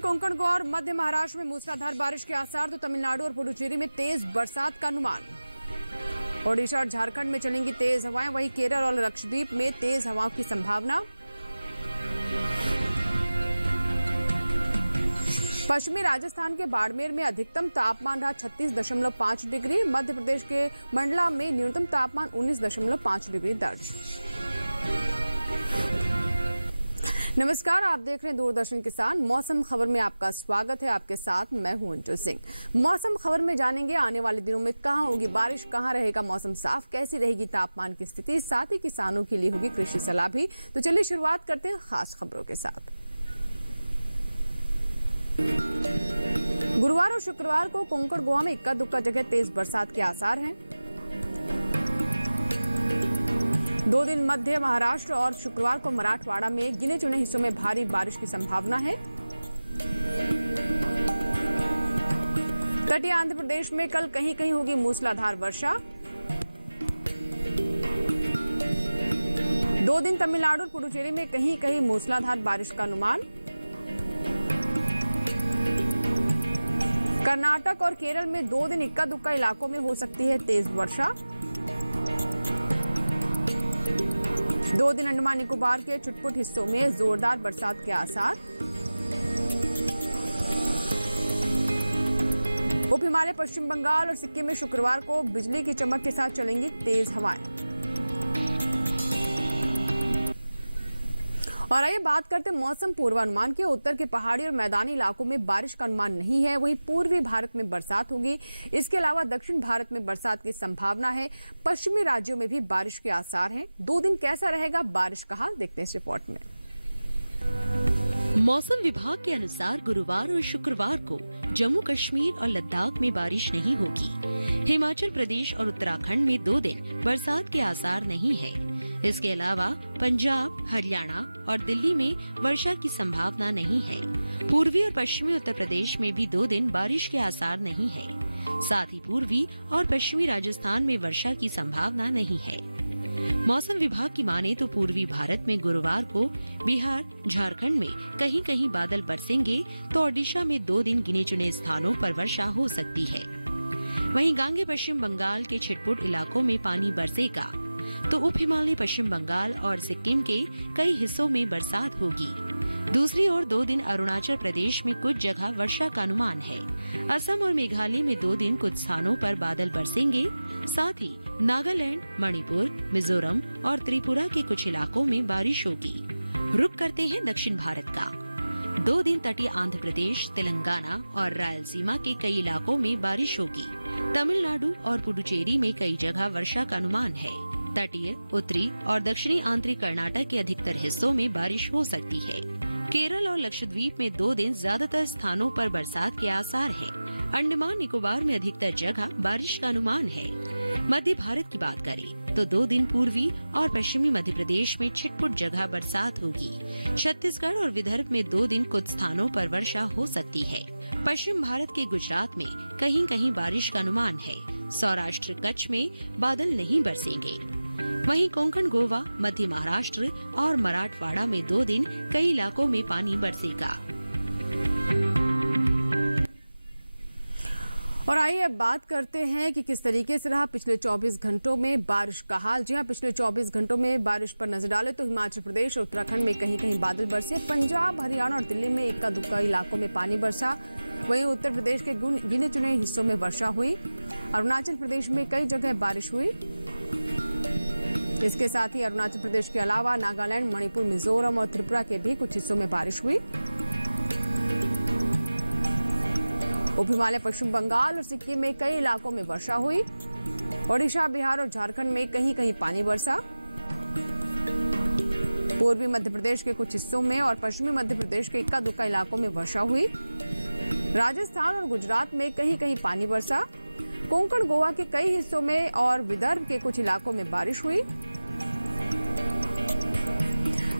वहीं कोंकण गोवा और मध्य महाराष्ट्र में मूसलाधार बारिश के आसार, तो तमिलनाडु और पुडुचेरी में तेज बरसात का अनुमान। ओडिशा और झारखंड में चलेंगी तेज हवाएं, वहीं केरल और लक्षद्वीप में तेज हवाओं की संभावना। पश्चिमी राजस्थान के बाड़मेर में अधिकतम तापमान रहा 36.5 डिग्री। मध्य प्रदेश के मंडला में न्यूनतम तापमान 19.5 डिग्री दर्ज। नमस्कार, आप देख रहे हैं दूरदर्शन किसान। मौसम खबर में आपका स्वागत है। आपके साथ मैं हूं अंजू सिंह। मौसम खबर में जानेंगे आने वाले दिनों में कहां होगी बारिश, कहां रहेगा मौसम साफ, कैसी रहेगी तापमान की स्थिति, साथ ही किसानों के लिए होगी कृषि सलाह भी। तो चलिए शुरुआत करते हैं खास खबरों के साथ। गुरुवार और शुक्रवार को कोंकण गोवा में इक्का दुक्का जगह तेज बरसात के आसार हैं। 2 दिन मध्य महाराष्ट्र और शुक्रवार को मराठवाड़ा में गिने चुने हिस्सों में भारी बारिश की संभावना है। तटीय आंध्र प्रदेश में कल कहीं कहीं होगी मूसलाधार वर्षा। 2 दिन तमिलनाडु और पुडुचेरी में कहीं कहीं मूसलाधार बारिश का अनुमान। कर्नाटक और केरल में 2 दिन इक्का दुक्का इलाकों में हो सकती है तेज वर्षा। 2 दिन अंडमान निकोबार के छुटपुट हिस्सों में जोरदार बरसात के आसार। उप हिमालय पश्चिम बंगाल और सिक्किम में शुक्रवार को बिजली की चमक के साथ चलेंगी तेज हवाएं। और आइए बात करते हैं मौसम पूर्वानुमान की। उत्तर के पहाड़ी और मैदानी इलाकों में बारिश का अनुमान नहीं है, वहीं पूर्वी भारत में बरसात होगी। इसके अलावा दक्षिण भारत में बरसात की संभावना है। पश्चिमी राज्यों में भी बारिश के आसार हैं। 2 दिन कैसा रहेगा बारिश का हाल, देखते हैं इस रिपोर्ट में। मौसम विभाग के अनुसार गुरुवार और शुक्रवार को जम्मू कश्मीर और लद्दाख में बारिश नहीं होगी। हिमाचल प्रदेश और उत्तराखंड में 2 दिन बरसात के आसार नहीं है। इसके अलावा पंजाब, हरियाणा और दिल्ली में वर्षा की संभावना नहीं है। पूर्वी और पश्चिमी उत्तर प्रदेश में भी 2 दिन बारिश के आसार नहीं है। साथ ही पूर्वी और पश्चिमी राजस्थान में वर्षा की संभावना नहीं है। मौसम विभाग की माने तो पूर्वी भारत में गुरुवार को बिहार, झारखंड में कहीं कहीं बादल बरसेंगे, तो ओडिशा में 2 दिन गिने चुने स्थानों पर वर्षा हो सकती है। वहीं गांगे पश्चिम बंगाल के छिटपुट इलाकों में पानी बरसेगा, तो उप हिमालय पश्चिम बंगाल और सिक्किम के कई हिस्सों में बरसात होगी। दूसरी ओर 2 दिन अरुणाचल प्रदेश में कुछ जगह वर्षा का अनुमान है। असम और मेघालय में 2 दिन कुछ स्थानों पर बादल बरसेंगे। साथ ही नागालैंड, मणिपुर, मिजोरम और त्रिपुरा के कुछ इलाकों में बारिश होगी। रुक करते हैं दक्षिण भारत का। 2 दिन तटीय आंध्र प्रदेश, तेलंगाना और रायलसीमा के कई इलाकों में बारिश होगी। तमिलनाडु और पुडुचेरी में कई जगह वर्षा का अनुमान है। तटीय, उत्तरी और दक्षिणी आंतरिक कर्नाटक के अधिकतर हिस्सों में बारिश हो सकती है। केरल और लक्षद्वीप में 2 दिन ज्यादातर स्थानों पर बरसात के आसार हैं। अंडमान निकोबार में अधिकतर जगह बारिश का अनुमान है। मध्य भारत की बात करें तो 2 दिन पूर्वी और पश्चिमी मध्य प्रदेश में छिटपुट जगह बरसात होगी। छत्तीसगढ़ और विदर्भ में 2 दिन कुछ स्थानों पर वर्षा हो सकती है। पश्चिम भारत के गुजरात में कहीं कहीं बारिश का अनुमान है। सौराष्ट्र, कच्छ में बादल नहीं बरसेंगे। वहीं कोंकण गोवा, मध्य महाराष्ट्र और मराठवाड़ा में 2 दिन कई इलाकों में पानी बरसेगा। और आइए अब बात करते हैं कि किस तरीके से रहा पिछले 24 घंटों में बारिश का हाल। जी हां, पिछले 24 घंटों में बारिश पर नजर डालें तो हिमाचल प्रदेश और उत्तराखंड में कहीं कहीं बादल बरसे। पंजाब, हरियाणा और दिल्ली में इक्का दुक्का इलाकों में पानी बरसा। वहीं उत्तर प्रदेश के गिने चुने हिस्सों में वर्षा हुई। अरुणाचल प्रदेश में कई जगह बारिश हुई। इसके साथ ही अरुणाचल प्रदेश के अलावा नागालैंड, मणिपुर, मिजोरम और त्रिपुरा के भी कुछ हिस्सों में बारिश हुई। उप हिमालय पश्चिम बंगाल और सिक्किम में कई इलाकों में वर्षा हुई। ओडिशा, बिहार और झारखंड में कहीं कहीं पानी बरसा। पूर्वी मध्य प्रदेश के कुछ हिस्सों में और पश्चिमी मध्य प्रदेश के इक्का दुक्का इलाकों में वर्षा हुई। राजस्थान और गुजरात में कहीं कहीं पानी बरसा। कोंकण गोवा के कई हिस्सों में और विदर्भ के कुछ इलाकों में बारिश हुई।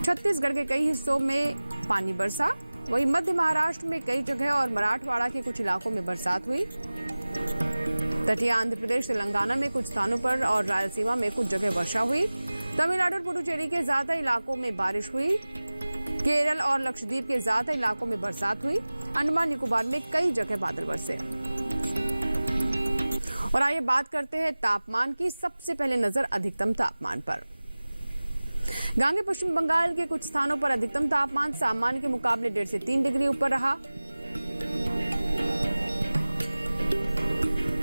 छत्तीसगढ़ के कई हिस्सों में पानी बरसा। वहीं मध्य महाराष्ट्र में कई जगह और मराठवाड़ा के कुछ इलाकों में बरसात हुई। तटीय आंध्र प्रदेश, तेलंगाना में कुछ स्थानों पर और रायलसीमा में कुछ जगह वर्षा हुई। तमिलनाडु और पुडुचेरी के ज्यादा इलाकों में बारिश हुई। केरल और लक्षद्वीप के ज्यादातर इलाकों में बरसात हुई। अंडमान निकोबार में कई जगह बादल बरसे। और आइए बात करते हैं तापमान की। सबसे पहले नजर अधिकतम तापमान पर। गांगे पश्चिम बंगाल के कुछ स्थानों पर अधिकतम तापमान सामान्य के मुकाबले 1.5 से 3 डिग्री ऊपर रहा।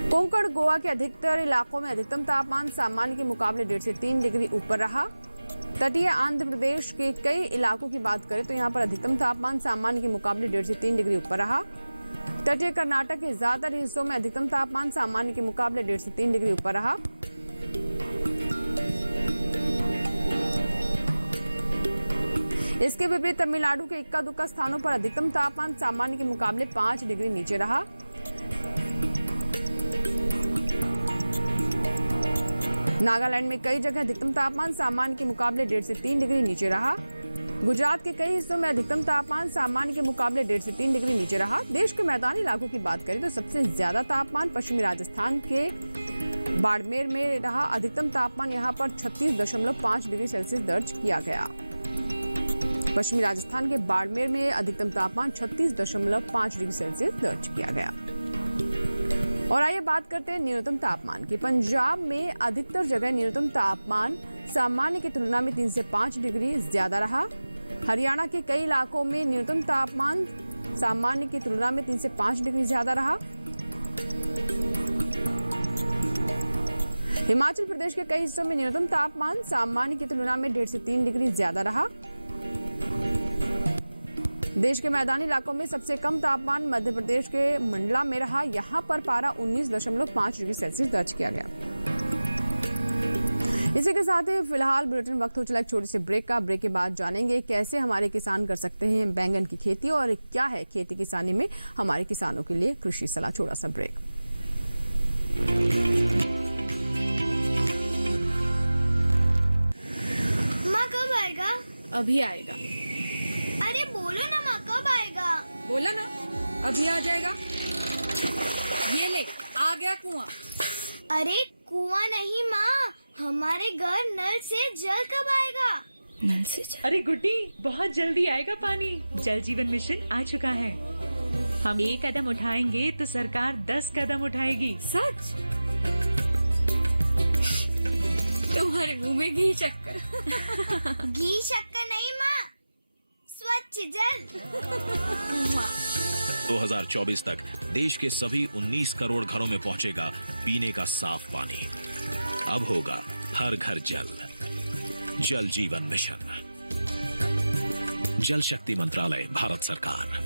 कोंकण गोवा के अधिकतर इलाकों में अधिकतम तापमान सामान्य के मुकाबले 1.5 से 3 डिग्री ऊपर रहा। तटीय आंध्र प्रदेश के कई इलाकों की बात करें तो यहां पर अधिकतम तापमान सामान्य के मुकाबले 1.5 से 3 डिग्री ऊपर रहा। तटीय कर्नाटक के ज्यादातर हिस्सों में अधिकतम तापमान सामान्य के मुकाबले 1.5 से 3 डिग्री ऊपर रहा। इसके विपरीत तमिलनाडु के इक्का दुक्का स्थानों पर अधिकतम तापमान सामान्य के मुकाबले 5 डिग्री नीचे रहा। नागालैंड में कई जगह अधिकतम तापमान सामान्य के मुकाबले 1.5 से 3 डिग्री नीचे रहा। गुजरात के कई हिस्सों में अधिकतम तापमान सामान्य के मुकाबले 1.5 से 3 डिग्री नीचे रहा। देश के मैदानी इलाकों की बात करें तो सबसे ज्यादा तापमान पश्चिमी राजस्थान के बाड़मेर में रहा। अधिकतम तापमान यहां पर 36.5 डिग्री सेल्सियस दर्ज किया गया। पश्चिमी राजस्थान के बाड़मेर में अधिकतम तापमान 36.5 डिग्री सेल्सियस दर्ज किया गया। और आइए बात करते हैं न्यूनतम तापमान की। पंजाब में अधिकतर जगह न्यूनतम तापमान सामान्य की तुलना में 3 से 5 डिग्री ज्यादा रहा। हरियाणा के कई इलाकों में न्यूनतम तापमान सामान्य की तुलना में 3 से 5 डिग्री ज्यादा रहा। हिमाचल प्रदेश के कई हिस्सों में न्यूनतम तापमान सामान्य की तुलना में 1.5 से 3 डिग्री ज्यादा रहा। देश के मैदानी इलाकों में सबसे कम तापमान मध्य प्रदेश के मंडला में रहा। यहां पर पारा 19.5 डिग्री सेल्सियस दर्ज किया गया। इसी के साथ ही फिलहाल बुलेटिन वक्त हो चला एक छोटे से ब्रेक का। ब्रेक के बाद जानेंगे कैसे हमारे किसान कर सकते हैं बैंगन की खेती और क्या है खेती किसानी में हमारे किसानों के लिए कृषि सलाह। छोटा सा ब्रेक। माँ कब आएगा? अभी आएगा। अरे बोलो ना माँ कब आएगा? बोला ना अभी आ जाएगा। ये ले आ गया कुआं। अरे कुआं नहीं माँ, हमारे घर नल से जल कब आएगा? नल से जल? अरे गुड्डी बहुत जल्दी आएगा पानी। जल जीवन मिशन आ चुका है। हम 1 कदम उठाएंगे तो सरकार 10 कदम उठाएगी। सच? तुम्हारे मुंह में घी शक्कर। घी शक्कर नहीं माँ, स्वच्छ जल। 2024 तक देश के सभी 19 करोड़ घरों में पहुंचेगा पीने का साफ पानी। अब होगा हर घर जल। जल जीवन मिशन, जल शक्ति मंत्रालय, भारत सरकार।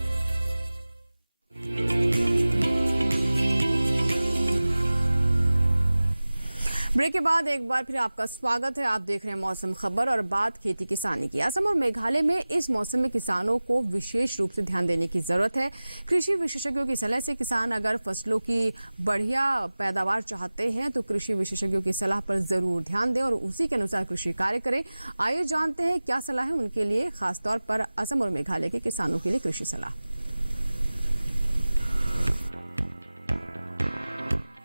ब्रेक के बाद एक बार फिर आपका स्वागत है। आप देख रहे हैं मौसम खबर और बात खेती किसानी की। असम और मेघालय में इस मौसम में किसानों को विशेष रूप से ध्यान देने की जरूरत है। कृषि विशेषज्ञों की सलाह से किसान अगर फसलों की बढ़िया पैदावार चाहते हैं तो कृषि विशेषज्ञों की सलाह पर जरूर ध्यान दें और उसी के अनुसार कृषि कार्य करें। आइए जानते हैं क्या सलाह है उनके लिए, खासतौर पर असम और मेघालय के किसानों के लिए कृषि सलाह।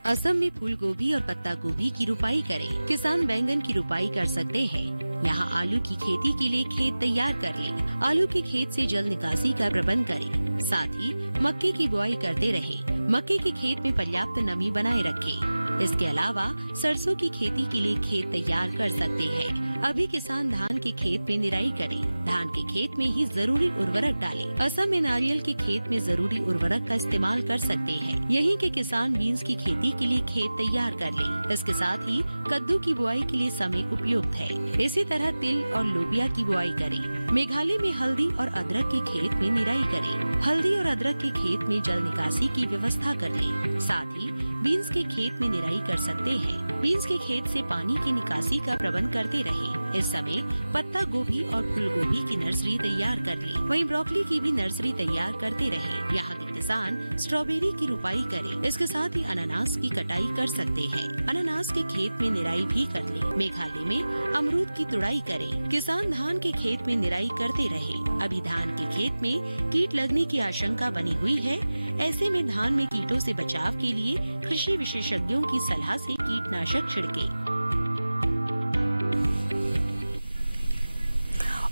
असम में फूल गोभी और पत्ता गोभी की रुपाई करें। किसान बैंगन की रुपाई कर सकते हैं। यहाँ आलू की खेती के लिए खेत तैयार कर लें। आलू के खेत से जल निकासी का प्रबंध करें। साथ ही मक्के की बुआई करते रहें। मक्के के खेत में पर्याप्त नमी बनाए रखें। इसके अलावा सरसों की खेती के लिए खेत तैयार कर सकते हैं। अभी किसान धान के खेत में निराई करें। धान के खेत में ही जरूरी उर्वरक डालें। असम में नारियल के खेत में जरूरी उर्वरक का इस्तेमाल कर सकते हैं। यहीं के किसान बीन्स की खेती के लिए खेत तैयार कर लें। इसके साथ ही कद्दू की बुआई के लिए समय उपयुक्त है। इसी तरह तिल और लोबिया की बुआई करें। मेघालय में हल्दी और अदरक के खेत में निराई करें। हल्दी और अदरक के खेत में जल निकासी की व्यवस्था कर लें। साथ ही बीन्स के खेत में निराई कर सकते हैं। बीन्स के खेत से पानी की निकासी का प्रबंध करते रहें। इस समय पत्ता गोभी और फूल गोभी की नर्सरी तैयार कर लें। वहीं ब्रोकली की भी नर्सरी तैयार करते रहें। यहाँ के किसान स्ट्रॉबेरी की रुपाई करें। इसके साथ ही अनानास की कटाई कर सकते हैं। अनानास के खेत में निराई भी कर लें। मेघालय में अमरूद की तुड़ाई करें। किसान धान के खेत में निराई करते रहें। अभी धान के खेत में कीट लगने की आशंका बनी हुई है। ऐसे में धान में कीटों से बचाव के लिए कृषि विशेषज्ञों की सलाह से कीटनाशक छिड़के।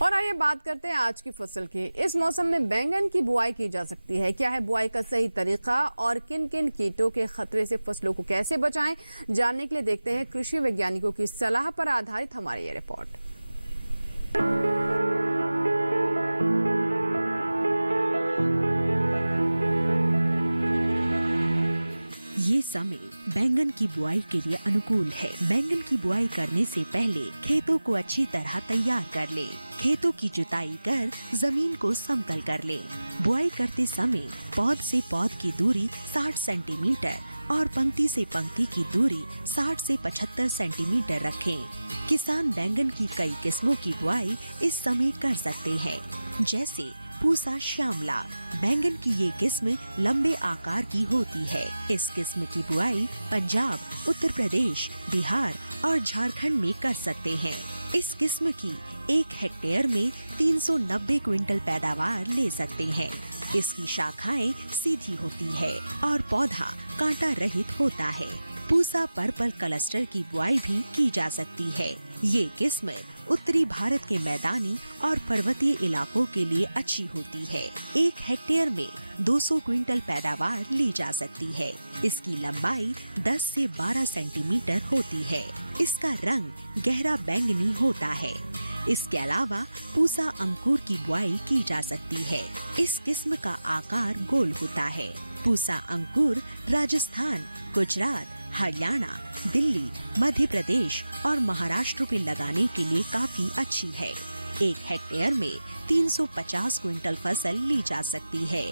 और आइए बात करते हैं आज की फसल की। इस मौसम में बैंगन की बुआई की जा सकती है। क्या है बुआई का सही तरीका और किन किन कीटों के खतरे से फसलों को कैसे बचाएं, जानने के लिए देखते हैं कृषि वैज्ञानिकों की सलाह पर आधारित हमारी ये रिपोर्ट। ये समय बैंगन की बुआई के लिए अनुकूल है। बैंगन की बुआई करने से पहले खेतों को अच्छी तरह तैयार कर ले। खेतों की जुताई कर जमीन को समतल कर ले। बुआई करते समय पौध से पौध की दूरी 60 सेंटीमीटर और पंक्ति से पंक्ति की दूरी 60 से 75 सेंटीमीटर रखें। किसान बैंगन की कई किस्मों की बुआई इस समय कर सकते हैं, जैसे पूसा श्यामला। बैंगन की ये किस्म लंबे आकार की होती है। इस किस्म की बुआई पंजाब, उत्तर प्रदेश, बिहार और झारखंड में कर सकते हैं। इस किस्म की 1 हेक्टेयर में 390 क्विंटल पैदावार ले सकते हैं। इसकी शाखाएं सीधी होती है और पौधा कांटा रहित होता है। पूसा पर्पल क्लस्टर की बुआई भी की जा सकती है। ये किस्म उत्तरी भारत के मैदानी और पर्वतीय इलाकों के लिए अच्छी होती है। 1 हेक्टेयर में 200 क्विंटल पैदावार ली जा सकती है। इसकी लंबाई 10 से 12 सेंटीमीटर होती है। इसका रंग गहरा बैंगनी होता है। इसके अलावा पूसा अंकुर की बुआई की जा सकती है। इस किस्म का आकार गोल होता है। पूसा अंकुर राजस्थान, गुजरात, हरियाणा, दिल्ली, मध्य प्रदेश और महाराष्ट्र में लगाने के लिए काफी अच्छी है। 1 हेक्टेयर में 350 क्विंटल फसल ली जा सकती है।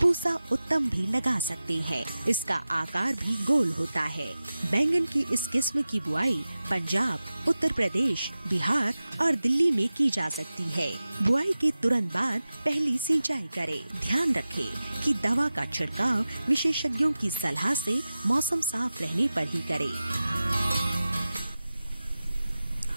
पूसा उत्तम भी लगा सकते हैं। इसका आकार भी गोल होता है। बैंगन की इस किस्म की बुआई पंजाब, उत्तर प्रदेश, बिहार और दिल्ली में की जा सकती है। बुआई के तुरंत बाद पहली सिंचाई करें। ध्यान रखें कि दवा का छिड़काव विशेषज्ञों की सलाह से मौसम साफ रहने पर ही करें।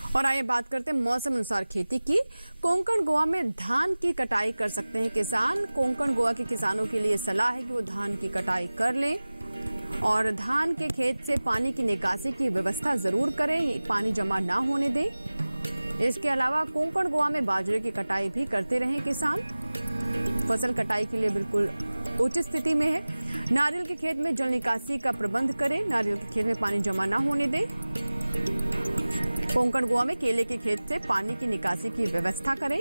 और आइए बात करते हैं मौसम अनुसार खेती की। कोंकण गोवा में धान की कटाई कर सकते हैं किसान। कोंकण गोवा के किसानों के लिए सलाह है कि वो धान की कटाई कर लें और धान के खेत से पानी की निकासी की व्यवस्था जरूर करें, पानी जमा ना होने दें। इसके अलावा कोंकण गोवा में बाजरे की कटाई भी करते रहें किसान। फसल कटाई के लिए बिल्कुल उचित स्थिति में है। नारियल के खेत में जल निकासी का प्रबंध करें, नारियल के खेत में पानी जमा ना होने दें। कोंकण गोवा में केले के खेत से पानी की निकासी की व्यवस्था करें।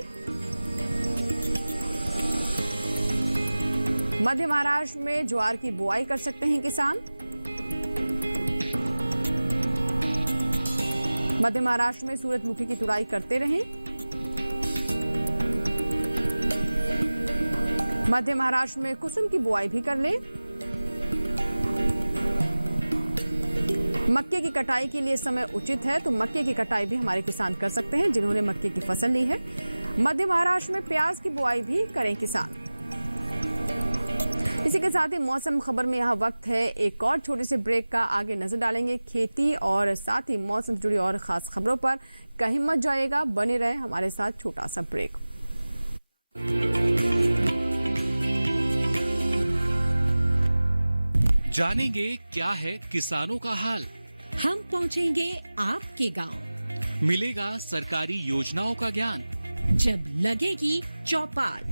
मध्य महाराष्ट्र में ज्वार की बुआई कर सकते हैं किसान। मध्य महाराष्ट्र में सूरजमुखी की तुड़ाई करते रहें। मध्य महाराष्ट्र में कुसुम की बुआई भी कर लें। मक्के की कटाई के लिए समय उचित है, तो मक्के की कटाई भी हमारे किसान कर सकते हैं जिन्होंने मक्के की फसल ली है। मध्य महाराष्ट्र में प्याज की बुआई भी करें किसान। इसी के साथ ही मौसम खबर में यहाँ वक्त है एक और छोटे से ब्रेक का। आगे नजर डालेंगे खेती और साथ ही मौसम से जुड़ी और खास खबरों पर। कहीं मत जाइएगा, बने रहे हमारे साथ। छोटा सा ब्रेक। जानेंगे क्या है किसानों का हाल। हम पहुंचेंगे आपके गांव। मिलेगा सरकारी योजनाओं का ज्ञान। जब लगेगी चौपाल,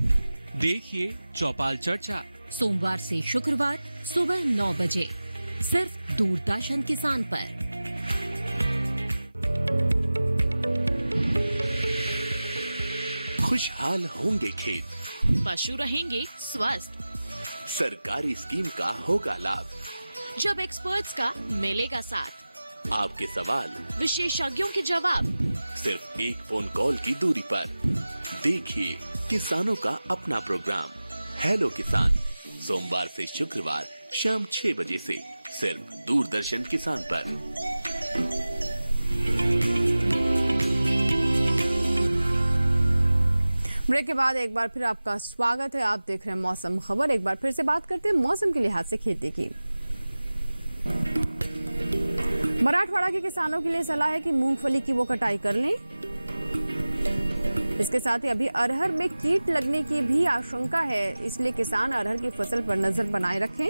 देखिए चौपाल चर्चा सोमवार से शुक्रवार सुबह 9 बजे सिर्फ दूरदर्शन किसान पर। खुशहाल होंगे खेत, पशु रहेंगे स्वस्थ, सरकारी स्कीम का होगा लाभ, जब एक्सपर्ट्स का मिलेगा साथ, आपके सवाल विशेषज्ञों के जवाब, सिर्फ एक फोन कॉल की दूरी पर। देखिए किसानों का अपना प्रोग्राम हेलो किसान, सोमवार से शुक्रवार शाम 6 बजे से सिर्फ दूरदर्शन किसान पर। ब्रेक के बाद एक बार फिर आपका स्वागत है। आप देख रहे हैं मौसम खबर। एक बार फिर से बात करते हैं मौसम के लिहाज से खेती की। मराठवाड़ा के किसानों के लिए सलाह है कि मूंगफली की वो कटाई कर लें। इसके साथ ही अभी अरहर में कीट लगने की भी आशंका है, इसलिए किसान अरहर की फसल पर नजर बनाए रखें।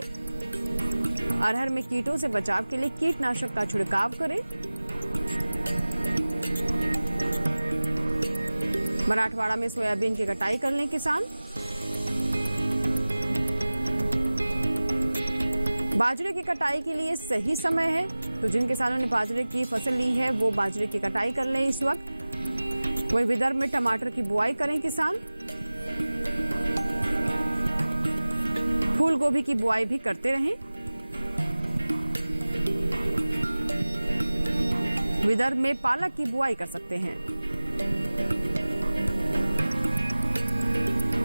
अरहर में कीटों से बचाव के लिए कीटनाशक का छिड़काव करें। मराठवाड़ा में सोयाबीन की कटाई कर लें किसान। बाजरे की कटाई के लिए सही समय है, तो जिन किसानों ने बाजरे की फसल ली है वो बाजरे की कटाई कर लें इस वक्त। वहीं विदर्भ में टमाटर की बुआई करें किसान। फूल गोभी की बुआई भी करते रहें। विदर्भ में पालक की बुआई कर सकते हैं।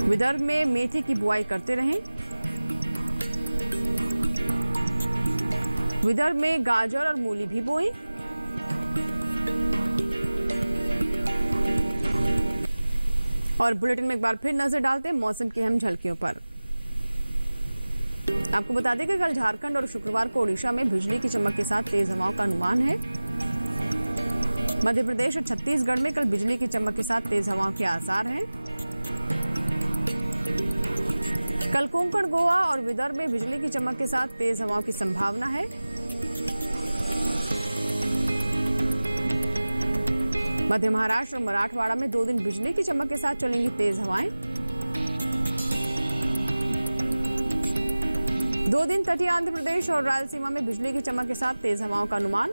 विदर्भ में मेथी की बुआई करते रहें। विदर्भ में गाजर और मूली भी बोएं। और बुलेटिन में एक बार फिर नजर डालते हैं मौसम की अहम झलकियों पर। आपको बता दें कि कल झारखंड और शुक्रवार को ओडिशा में बिजली की चमक के साथ तेज हवाओं का अनुमान है। मध्य प्रदेश और छत्तीसगढ़ में कल बिजली की चमक के साथ तेज हवाओं के आसार हैं। कल कोंकण, गोवा और विदर्भ में बिजली की चमक के साथ तेज हवाओं की संभावना है। मध्य महाराष्ट्र और मराठवाड़ा में 2 दिन बिजली की चमक के साथ चलेंगी तेज हवाएं। 2 दिन तटीय आंध्र प्रदेश और रायलसीमा में बिजली की चमक के साथ तेज हवाओं का अनुमान।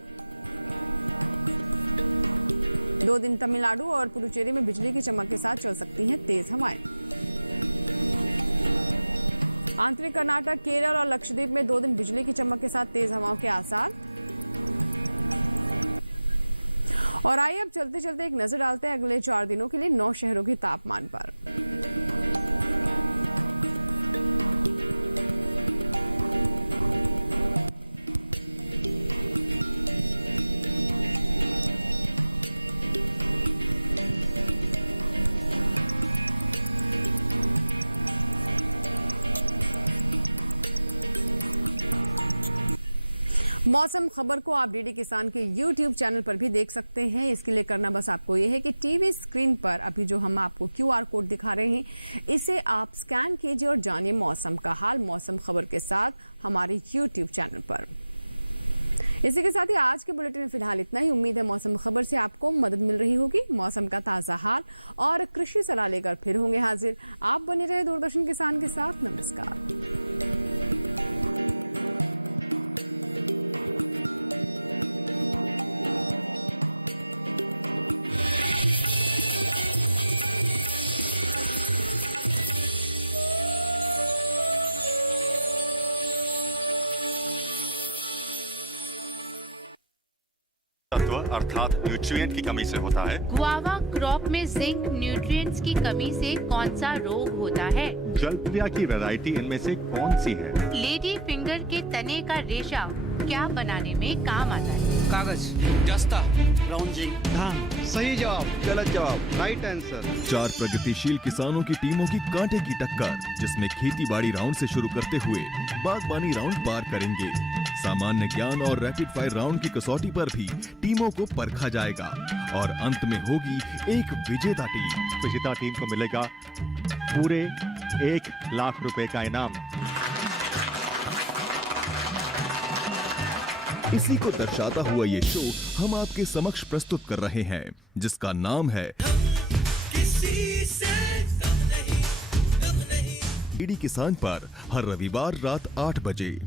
2 दिन तमिलनाडु और पुडुचेरी में बिजली की चमक के साथ चल सकती हैं तेज हवाएं। आंतरिक कर्नाटक, केरल और लक्षद्वीप में 2 दिन बिजली की चमक के साथ तेज हवाओं के आसार। और आइए अब चलते चलते एक नजर डालते हैं अगले 4 दिनों के लिए 9 शहरों के तापमान पर। मौसम खबर को आप डीडी किसान के YouTube चैनल पर भी देख सकते हैं। इसके लिए करना बस आपको ये है कि टीवी स्क्रीन पर अभी जो हम आपको QR कोड दिखा रहे हैं, इसे आप स्कैन कीजिए और जानिए मौसम का हाल मौसम खबर के साथ हमारे YouTube चैनल पर। इसी के साथ ही आज के बुलेटिन में फिलहाल इतना ही। उम्मीद है मौसम खबर से आपको मदद मिल रही होगी। मौसम का ताज़ा हाल और कृषि सलाह लेकर फिर होंगे हाजिर। आप बने रहे दूरदर्शन किसान के साथ। नमस्कार। अर्थात न्यूट्रिएंट की कमी से होता है। गुआवा क्रॉप में जिंक न्यूट्रिएंट्स की कमी से कौन सा रोग होता है? जलप्रिया की वैरायटी इनमें से कौन सी है? लेडी फिंगर के तने का रेशा क्या बनाने में काम आता है? कागज, दस्ता, ब्राउन जिंक। हाँ, सही जवाब, गलत जवाब, राइट आंसर। 4 प्रगतिशील किसानों की टीमों की कांटे की टक्कर, जिसमें खेती बाड़ी राउंड से शुरू करते हुए बागबानी राउंड पार करेंगे। सामान्य ज्ञान और रैपिड फायर राउंड की कसौटी पर भी टीमों को परखा जाएगा और अंत में होगी एक विजेता टीम। विजेता टीम को मिलेगा पूरे 1 लाख रुपए का इनाम। इसी को दर्शाता हुआ ये शो हम आपके समक्ष प्रस्तुत कर रहे हैं, जिसका नाम है डीडी किसान पर हर रविवार रात 8 बजे।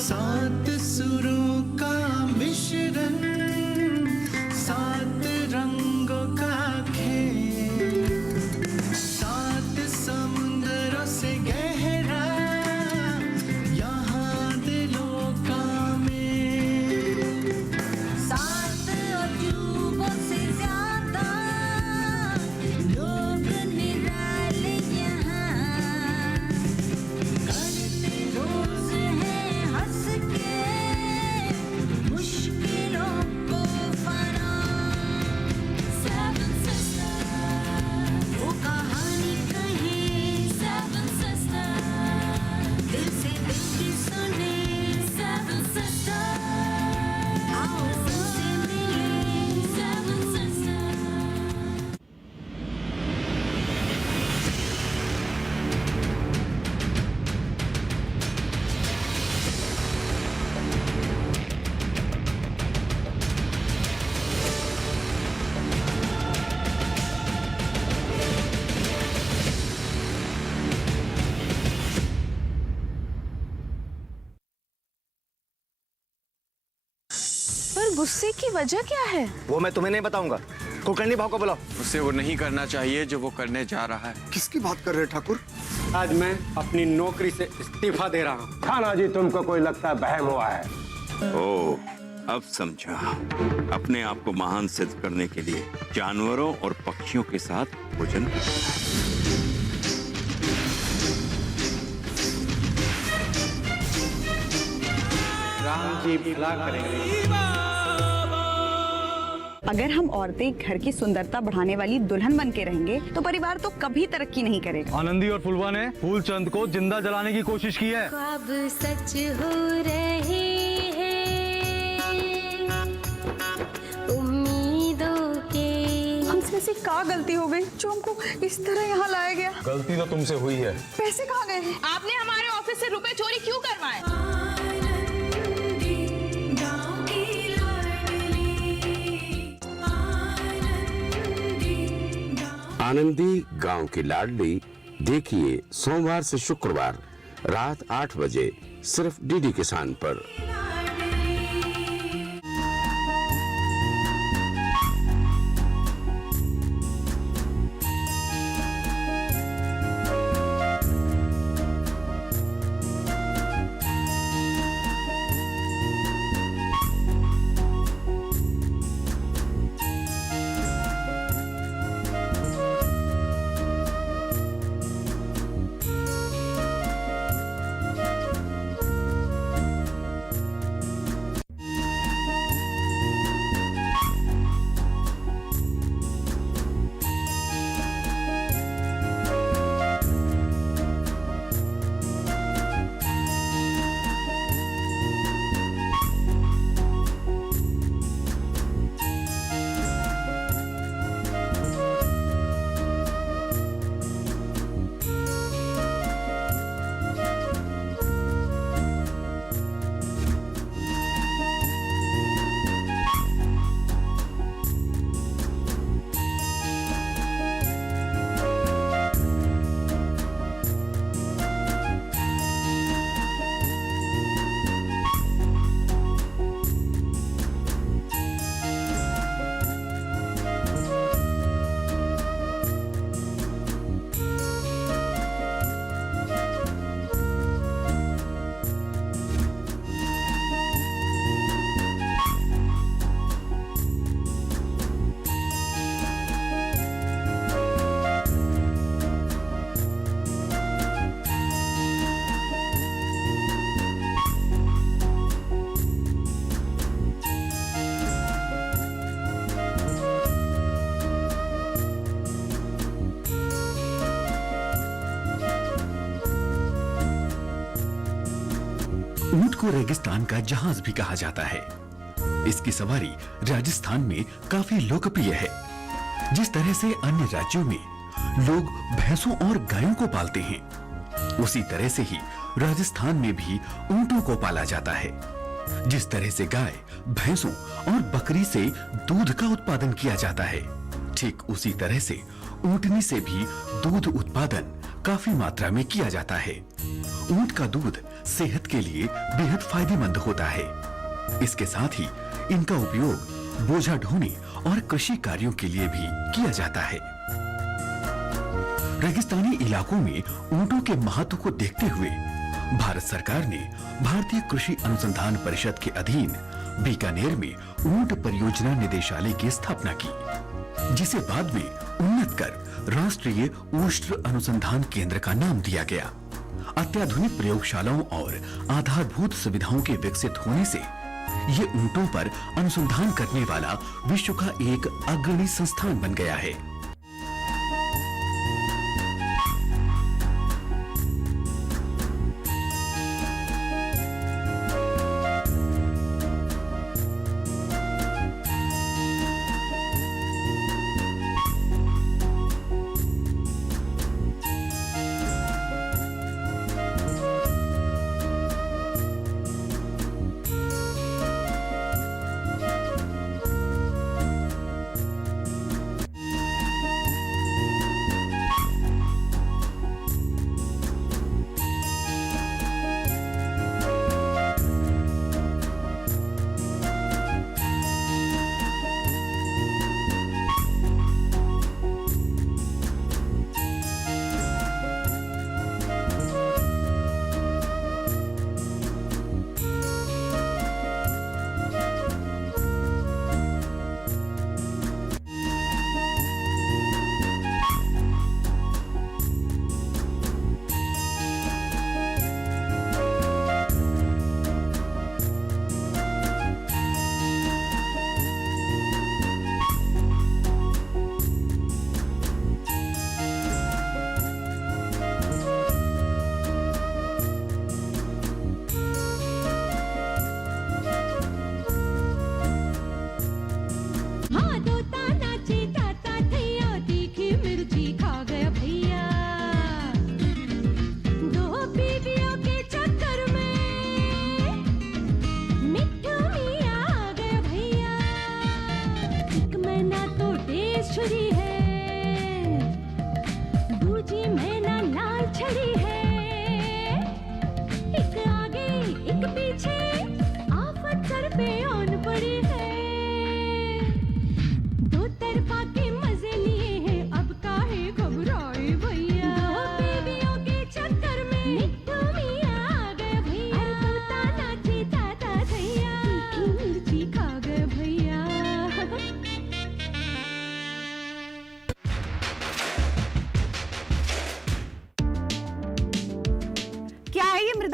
सात सुरों का मिश्रण, 7 रंगों का खेल, 7 समुंदरों से गहरा यहाँ दिलों का मेल, 7 अजूबों से ज्यादा लोग निराले यहाँ करते रोज है हंस के मुश्किलों को फना। अंकल गुस्से की वजह क्या है? वो मैं तुम्हें नहीं बताऊंगा। कुलकर्णी भाव को बुलाओ। उसे वो नहीं करना चाहिए जो वो करने जा रहा है। किसकी बात कर रहे ठाकुर? आज मैं अपनी नौकरी से इस्तीफा दे रहा हूँ। खाना जी, तुमको कोई लगता है बहम हुआ है। ओ, अब समझा। अपने आप को महान सिद्ध करने के लिए जानवरों और पक्षियों के साथ भोजन करता है। राम जी भला करेंगे। अगर हम औरतें घर की सुंदरता बढ़ाने वाली दुल्हन बन के रहेंगे तो परिवार तो कभी तरक्की नहीं करेगा। आनंदी और फुलवा ने फूलचंद को जिंदा जलाने की कोशिश की है। ख्वाब सच हो रहे हैं उम्मीदों के। हमसे ऐसी क्या गलती हो गई जो हमको इस तरह यहाँ लाया गया? गलती तो तुमसे हुई है। पैसे कहाँ गए? आपने हमारे ऑफिस से रुपए चोरी क्यों करवाए? आनंदी गांव की लाडली देखिए सोमवार से शुक्रवार रात 8 बजे सिर्फ डीडी किसान पर। ऊंट को रेगिस्तान का जहाज भी कहा जाता है। इसकी सवारी राजस्थान में काफी लोकप्रिय है। जिस तरह से अन्य राज्यों में लोग भैंसों और गायों को पालते हैं, उसी तरह से ही राजस्थान में भी ऊंटों को पाला जाता है। जिस तरह से गाय, भैंसों और बकरी से दूध का उत्पादन किया जाता है, ठीक उसी तरह से ऊंटनी से भी दूध उत्पादन काफी मात्रा में किया जाता है। ऊंट का दूध सेहत के लिए बेहद फायदेमंद होता है। इसके साथ ही इनका उपयोग बोझा ढोने और कृषि कार्यों के लिए भी किया जाता है। रेगिस्तानी इलाकों में ऊंटों के महत्व को देखते हुए भारत सरकार ने भारतीय कृषि अनुसंधान परिषद के अधीन बीकानेर में ऊंट परियोजना निदेशालय की स्थापना की, जिसे बाद में उन्नत कर राष्ट्रीय ऊष्र अनुसंधान केंद्र का नाम दिया गया। अत्याधुनिक प्रयोगशालाओं और आधारभूत सुविधाओं के विकसित होने से ये ऊंटों पर अनुसंधान करने वाला विश्व का एक अग्रणी संस्थान बन गया है।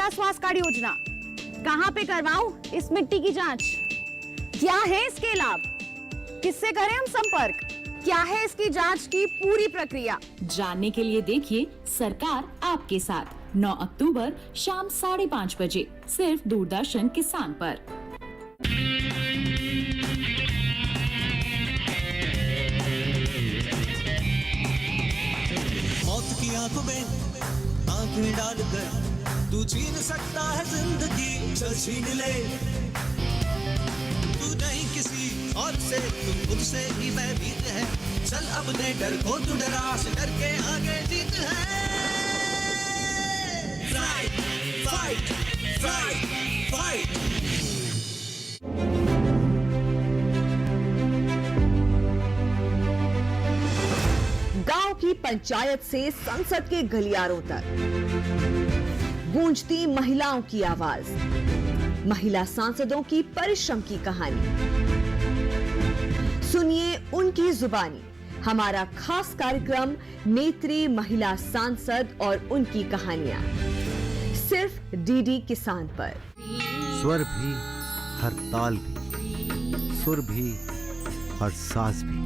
जिला स्वास्थ्य कार्ड योजना। कहां पे करवाऊं इस मिट्टी की जांच? क्या है इसके लाभ? किससे करें हम संपर्क? क्या है इसकी जांच की पूरी प्रक्रिया? जानने के लिए देखिए सरकार आपके साथ 9 अक्टूबर शाम 5:30 बजे सिर्फ दूरदर्शन किसान पर। मौत की आंखों में आंखें डालकर तू छीन सकता है जिंदगी, चल छीन ले। तू नहीं किसी और से, तू खुद से ही भयभीत है। चल अपने डर को तू डरा, से डर के आगे जीत है। Fight fight fight fight. गांव की पंचायत से संसद के गलियारों तक गूंजती महिलाओं की आवाज, महिला सांसदों की परिश्रम की कहानी। सुनिए उनकी जुबानी हमारा खास कार्यक्रम नेत्री महिला सांसद और उनकी कहानियां, सिर्फ डीडी किसान पर। स्वर भी, हर ताल भी, सुर भी, हर साज भी,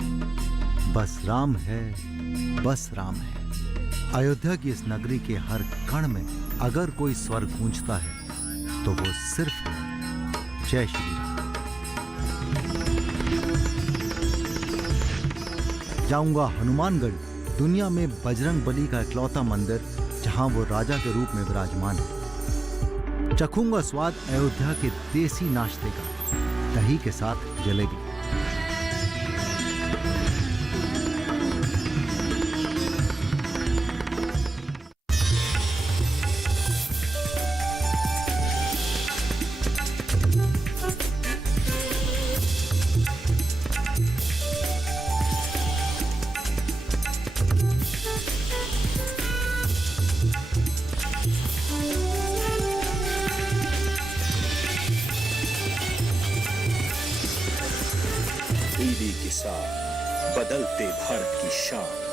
बस राम है, बस राम है। अयोध्या की इस नगरी के हर कण में अगर कोई स्वर गूंजता है तो वो सिर्फ है जय श्री राम। जाऊंगा हनुमानगढ़, दुनिया में बजरंग बली का इकलौता मंदिर जहां वो राजा के रूप में विराजमान है। चखूंगा स्वाद अयोध्या के देसी नाश्ते का, दही के साथ जलेबी। डीडी किसान, बदलते भारत की शान।